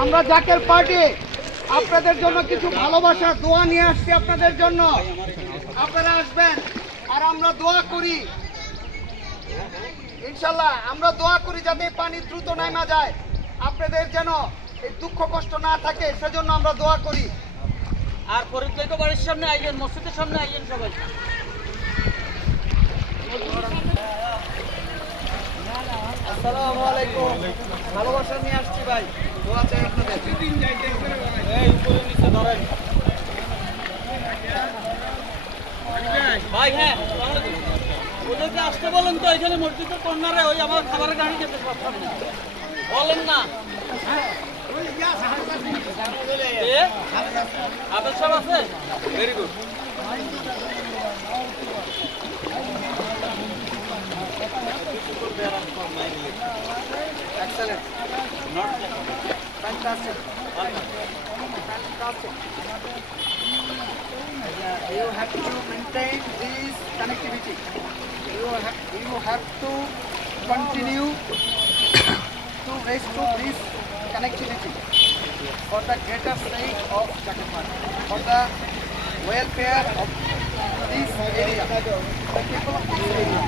আমরা জাকের পার্টি আপনাদের জন্য কিছু ভালোবাসার দোয়া নিয়ে আসছি আপনাদের জন্য। আপনারা আসবেন আর আমরা দোয়া করি ইনশাল্লাহ, আমরা দোয়া করি যাতে পানি দ্রুত নামা যায়, আপনাদের যেন এই দুঃখ কষ্ট না থাকে সেজন্য আমরা দোয়া করি। আর ফরিদগঞ্জ বাড়ির সামনে আইয়েন, মসজিদের সামনে আইয়েন সবাই। আসসালামু আলাইকুম, ভালোবাসা নিয়ে আসছি ভাই, দোয়া চাই আপনাদের। এই উপরে নিচে ধরেন ভাই। হ্যাঁ, ওদেরকে আসতে বলেন তো, এখানে মসজিদের কর্নারে ওই আমার খাবারের গাড়ি যেতে সামনে বলেন না। আপনার সব আছে, very good. Excellent. Not fantastic. Fantastic. You have to maintain this connectivity. You have to continue to restore this connectivity for the greater sake of Jakarta, for the welfare of this area, the people of this area.